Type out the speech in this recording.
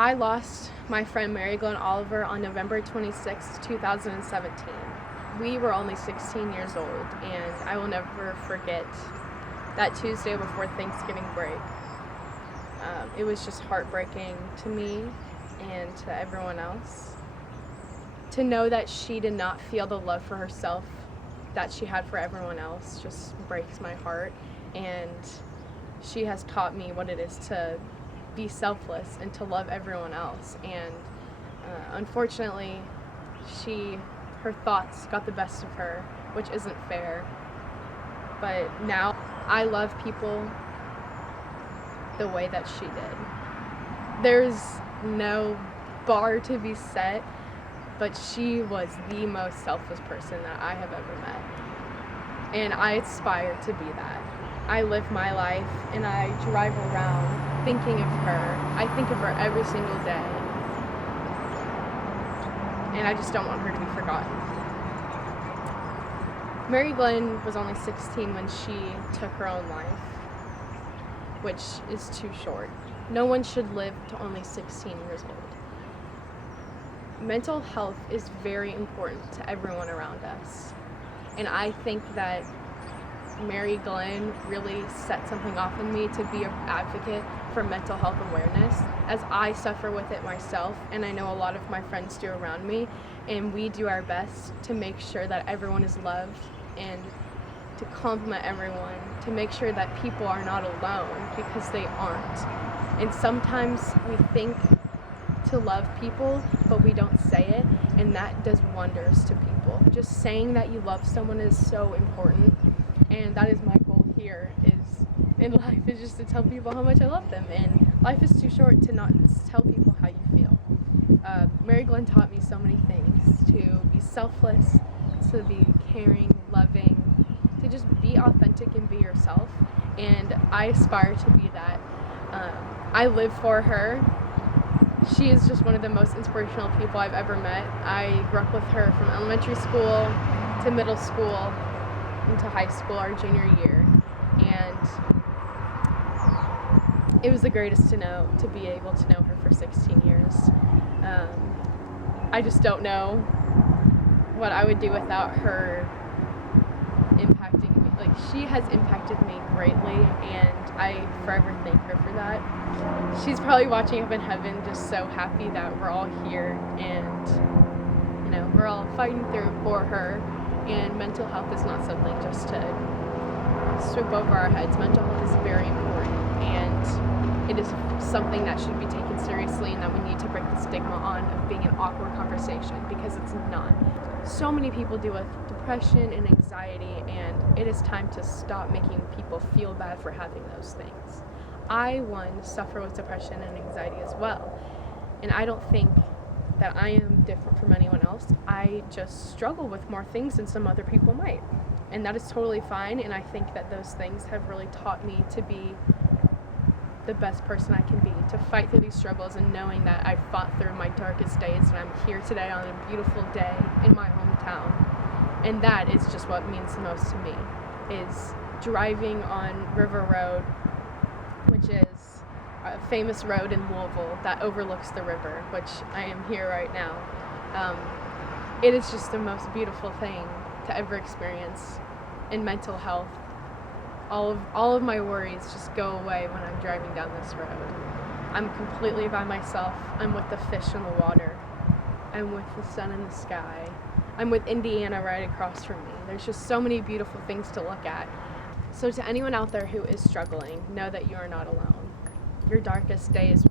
I lost my friend Mary Glenn Oliver on November 26, 2017. We were only 16 years old, and I will never forget that Tuesday before Thanksgiving break. It was just heartbreaking to me and to everyone else to know that she did not feel the love for herself that she had for everyone else. Just breaks my heart, and she has taught me what it is to be selfless and to love everyone else. And unfortunately, her thoughts got the best of her, which isn't fair. But now I love people the way that she did. There's no bar to be set, but she was the most selfless person that I have ever met. And I aspire to be that. I live my life and I drive around thinking of her. I think of her every single day. And I just don't want her to be forgotten. Mary Glenn was only 16 when she took her own life, which is too short. No one should live to only 16 years old. Mental health is very important to everyone around us. And I think that Mary Glenn really set something off in me to be an advocate for mental health awareness, as I suffer with it myself, and I know a lot of my friends do around me, and we do our best to make sure that everyone is loved and to compliment everyone, to make sure that people are not alone, because they aren't. And sometimes we think to love people, but we don't say it, and that does wonders to people. Just saying that you love someone is so important, and that is my goal here in life, is just to tell people how much I love them. And life is too short to not tell people how you feel. Mary Glenn taught me so many things: to be selfless, to be caring, loving, to just be authentic and be yourself. And I aspire to be that. I live for her. She is just one of the most inspirational people I've ever met. I grew up with her from elementary school to middle school into high school, our junior year. And it was the greatest to be able to know her for 16 years. I just don't know what I would do without her impacting me. Like, she has impacted me greatly, and I forever thank her for that. She's probably watching up in heaven, just so happy that we're all here, and we're all fighting through for her. And mental health is not something just to swoop over our heads. Mental health is very important, and it is something that should be taken seriously, and that we need to break the stigma on of being an awkward conversation, because it's not. So many people deal with depression and anxiety, and it is time to stop making people feel bad for having those things. I, suffer with depression and anxiety as well, and I don't think that I am different from anyone else. I just struggle with more things than some other people might, and that is totally fine. And I think that those things have really taught me to be the best person I can be, to fight through these struggles, and knowing that I fought through my darkest days, and I'm here today on a beautiful day in my hometown. And that is just what means the most to me, is driving on River Road, which is a famous road in Louisville that overlooks the river, which I am here right now. It is just the most beautiful thing to ever experience in mental health. All of my worries just go away when I'm driving down this road. I'm completely by myself. I'm with the fish in the water. I'm with the sun in the sky. I'm with Indiana right across from me. There's just so many beautiful things to look at. So to anyone out there who is struggling, know that you are not alone. Your darkest days